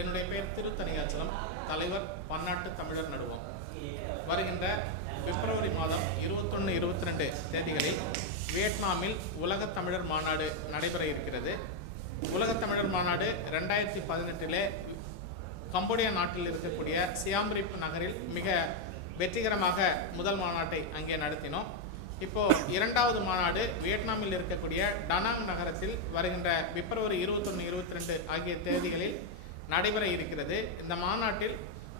என்னுடைய பெயர் திருத்தணியாச்சலம் தலைவர் பன்னாட்டு தமிழர் நடுவோம். வருகின்ற பிப்ரவரி மாதம் இருபத்தொன்று இருபத்தி ரெண்டு தேதிகளில் வியட்நாமில் உலகத் தமிழர் மாநாடு நடைபெற இருக்கிறது. உலகத் தமிழர் மாநாடு ரெண்டாயிரத்தி பதினெட்டிலே கம்போடியா நாட்டில் இருக்கக்கூடிய சியாம்ரிப் நகரில் மிக வெற்றிகரமாக முதல் மாநாட்டை அங்கே நடத்தினோம். இப்போ இரண்டாவது மாநாடு வியட்நாமில் இருக்கக்கூடிய டனாங் நகரத்தில் வருகின்ற பிப்ரவரி இருபத்தொன்று இருபத்தி ரெண்டு ஆகிய தேதிகளில் நடைபெற இருக்கிறது. இந்த மாநாட்டில்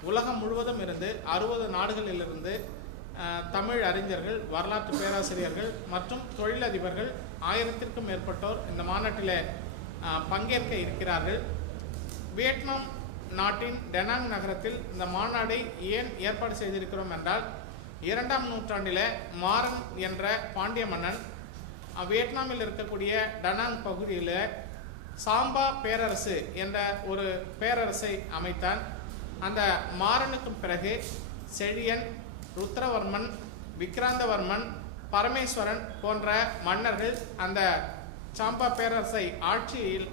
உலகம் முழுவதும் இருந்து அறுபது நாடுகளிலிருந்து தமிழ் அறிஞர்கள் வரலாற்று பேராசிரியர்கள் மற்றும் தொழிலதிபர்கள் ஆயிரத்திற்கும் மேற்பட்டோர் இந்த மாநாட்டில் பங்கேற்க இருக்கிறார்கள். வியட்நாம் நாட்டின் டெனாங் நகரத்தில் இந்த மாநாடை ஏன் ஏற்பாடு செய்திருக்கிறோம் என்றால் இரண்டாம் நூற்றாண்டில் மாறன் என்ற பாண்டிய மன்னன் வியட்நாமில் இருக்கக்கூடிய டனாங் பகுதியில் சாம்பா பேரரசு என்ற ஒரு பேரரசை அமைத்தான். அந்த மாறனுக்கு பிறகு செழியன் ருத்ரவர்மன் விக்ராந்தவர்மன் பரமேஸ்வரன் போன்ற மன்னர்கள் அந்த சாம்பா பேரரசை ஆட்சியில்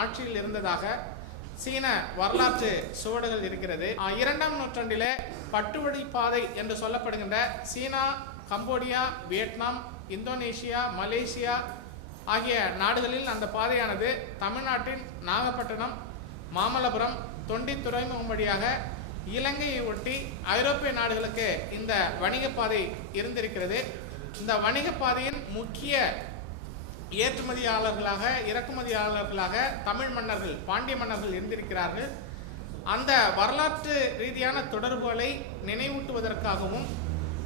ஆட்சியில் இருந்ததாக சீன வரலாற்று சுவடுகள் இருக்கிறது. இரண்டாம் நூற்றாண்டிலே பட்டுவழி பாதை என்று சொல்லப்படுகின்ற China Cambodia Vietnam Indonesia Malaysia ஆகிய நாடுகளில் அந்த பாதையானது தமிழ்நாட்டின் நாகப்பட்டினம் மாமல்லபுரம் தொண்டி துறைமுகம் வழியாக இலங்கையை ஒட்டி ஐரோப்பிய நாடுகளுக்கு இந்த வணிக பாதை இருந்திருக்கிறது. இந்த வணிக பாதையின் முக்கிய ஏற்றுமதியாளர்களாக இறக்குமதியாளர்களாக தமிழ் மன்னர்கள் பாண்டிய மன்னர்கள் இருந்திருக்கிறார்கள். அந்த வரலாற்று ரீதியான தொடர்புகளை நினைவூட்டுவதற்காகவும்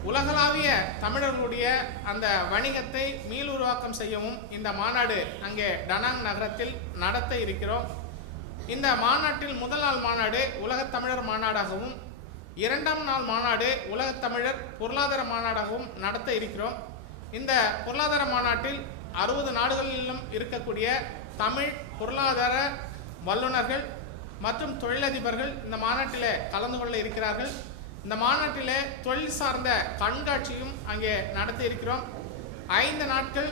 உலகளாவிய தமிழர்களுடைய அந்த வணிகத்தை மீளுருவாக்கம் செய்யவும் இந்த மாநாடு அங்கே டனாங் நகரத்தில் நடத்த இருக்கிறோம். இந்த மாநாட்டில் முதல் நாள் மாநாடு உலகத் தமிழர் மாநாடாகவும் இரண்டாம் நாள் மாநாடு உலகத் தமிழர் பொருளாதார மாநாடாகவும் நடத்த இருக்கிறோம். இந்த பொருளாதார மாநாட்டில் அறுபது நாடுகளிலும் இருக்கக்கூடிய தமிழ் பொருளாதார வல்லுநர்கள் மற்றும் தொழிலதிபர்கள் இந்த மாநாட்டில் கலந்து கொள்ள இருக்கிறார்கள். இந்த மாநாட்டில் தொழில் சார்ந்த கண்காட்சியும் அங்கே நடத்தி இருக்கிறோம். ஐந்து நாட்கள்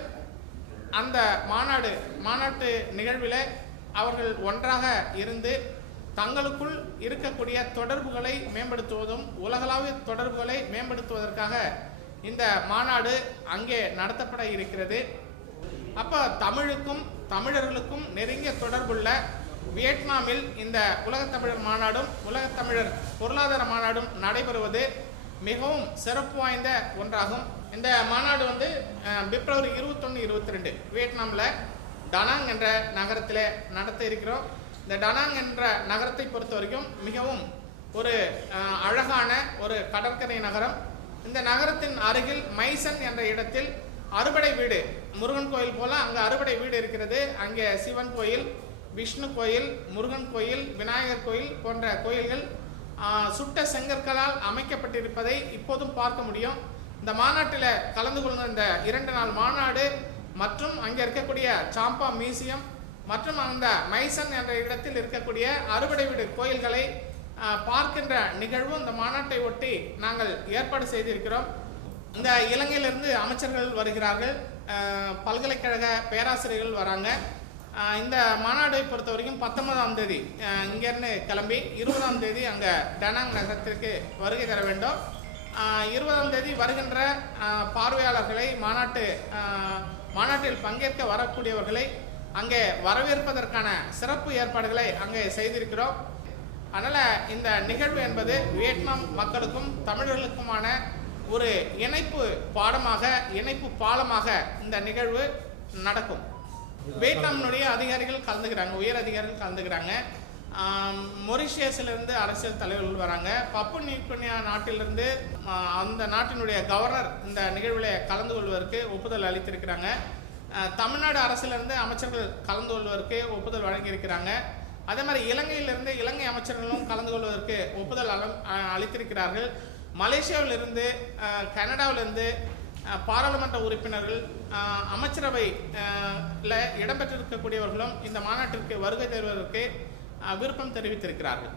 அந்த மாநாடு மாநாட்டு நிகழ்வில் அவர்கள் ஒன்றாக இருந்து தங்களுக்குள் இருக்கக்கூடிய தொடர்புகளை மேம்படுத்துவதும் உலகளாவிய தொடர்புகளை மேம்படுத்துவதற்காக இந்த மாநாடு அங்கே நடத்தப்பட இருக்கிறது. அப்போ தமிழுக்கும் தமிழர்களுக்கும் நெருங்கிய தொடர்புள்ள வியட்நாமில் இந்த உலகத்தமிழர் மாநாடும் உலகத்தமிழர் பொருளாதார மாநாடும் நடைபெறுவது மிகவும் சிறப்பு வாய்ந்த ஒன்றாகும். இந்த மாநாடு வந்து பிப்ரவரி இருபத்தொன்று இருபத்தி ரெண்டு வியட்நாமில் டனாங் என்ற நகரத்தில் நடத்த இருக்கிறோம். இந்த டனாங் என்ற நகரத்தை பொறுத்த வரைக்கும் மிகவும் ஒரு அழகான ஒரு கடற்கரை நகரம். இந்த நகரத்தின் அருகில் மைசன் என்ற இடத்தில் அறுபடை வீடு முருகன் கோயில் போல் அங்கே அறுபடை வீடு இருக்கிறது. அங்கே சிவன் கோயில் விஷ்ணு கோயில் முருகன் கோயில் விநாயகர் கோயில் போன்ற கோயில்கள் சுட்ட செங்கற்களால் அமைக்கப்பட்டிருப்பதை இப்போதும் பார்க்க முடியும். இந்த மாநாட்டில் கலந்து கொள்ளும் இந்த இரண்டு நாள் மாநாடு மற்றும் அங்கே இருக்கக்கூடிய சாம்பா மியூசியம் மற்றும் அந்த மைசன் என்ற இடத்தில் இருக்கக்கூடிய அறுபடை வீடு கோயில்களை பார்க்கின்ற நிகழ்வு இந்த மாநாட்டை ஒட்டி நாங்கள் ஏற்பாடு செய்திருக்கிறோம். இந்த இலங்கையிலிருந்து அமைச்சர்கள் வருகிறார்கள். பல்கலைக்கழக பேராசிரியர்கள் வராங்க. இந்த மாநாடை பொறுத்த வரைக்கும் பத்தொன்பதாம் தேதி இங்கேருந்து கிளம்பி இருபதாம் தேதி அங்கே டனாங் நகரத்திற்கு வருகை தர வேண்டும். இருபதாம் தேதி வருகின்ற பார்வையாளர்களை மாநாட்டு மாநாட்டில் பங்கேற்க வரக்கூடியவர்களை அங்கே வரவேற்பதற்கான சிறப்பு ஏற்பாடுகளை அங்கே செய்திருக்கிறோம். அதனால் இந்த நிகழ்வு என்பது வியட்நாம் மக்களுக்கும் தமிழர்களுக்குமான ஒரு இணைப்பு பாடமாக இணைப்பு பாலமாக இந்த நிகழ்வு நடக்கும். வியட்நாமினுடைய அதிகாரிகள் கலந்துக்கிறாங்க உயர் அதிகாரிகள் கலந்துக்கிறாங்க. மொரிஷியஸ்லேருந்து மொரிஷியஸிலிருந்து அரசியல் தலைவர்கள் வராங்க. பப்பு நியூக்கினியா நாட்டிலிருந்து அந்த நாட்டினுடைய கவர்னர் இந்த நிகழ்வில் கலந்து கொள்வதற்கு ஒப்புதல் அளித்திருக்கிறாங்க. தமிழ்நாடு அரசிலிருந்து அமைச்சர்கள் கலந்து கொள்வதற்கு ஒப்புதல் வழங்கியிருக்கிறாங்க. அதே மாதிரி இலங்கையிலிருந்து இலங்கை அமைச்சர்களும் கலந்து கொள்வதற்கு ஒப்புதல் அளித்திருக்கிறார்கள். மலேசியாவிலிருந்து கனடாவிலிருந்து பாராளுமன்ற உறுப்பினர்கள் அமைச்சரவையில் அமைச்சரவை ல இடம்பெற்றிருக்கக்கூடியவர்களும் இந்த மாநாட்டிற்கு வருகை தருவதற்கு விருப்பம் தெரிவித்திருக்கிறார்கள்.